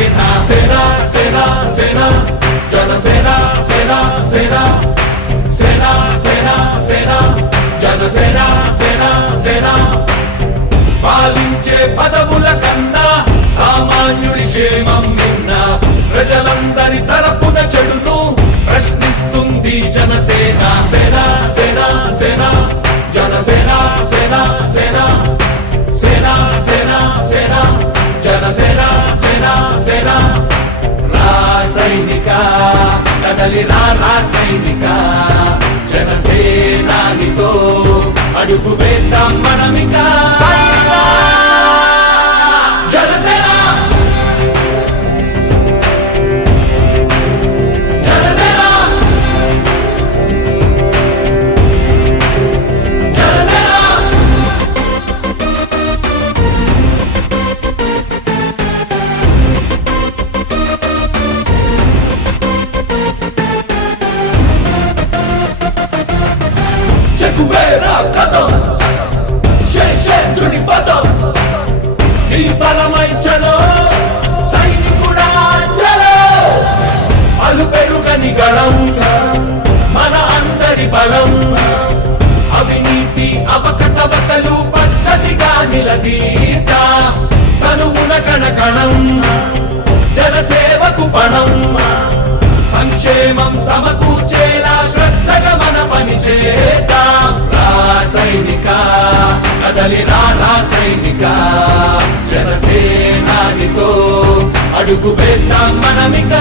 జనసేన సేన సేన సేన జనసేన సేన సేన సేన సేన సేన జనసేన సేన సేన పాలించే పదవుల కన్నా సామాన్యుడి క్షేమం నిన్న ప్రజలందరి తరపున చెడును ప్రశ్నిస్తుంది జనసేన సేన సేన సేన జనసేన సేన సేన సేన సేన సేన జనసేన సేన సేన రాసైనిక కదలి రాసైనిక జనసేనానితో అడుగు వేద్దాం మనమిక జనసేన జనసేన జనసేన చెగువేరా కథం శేషేంద్రుడి పదం నీ బలమై చలో సైనికుడా చలో అలు పెరుగని గళం మన అందరి బలం అవినీతి అపకతవకలు పద్ధతిగా నిలదీత తనువున కణకణం జనసేవకు పణం సంక్షేమం సమకూర్చేలా శ్రద్ధగా మన పని చేద్దాం రాసైనిక కదలి రాసైనిక జనసేనానితో అడుగు వేద్దాం మనమిక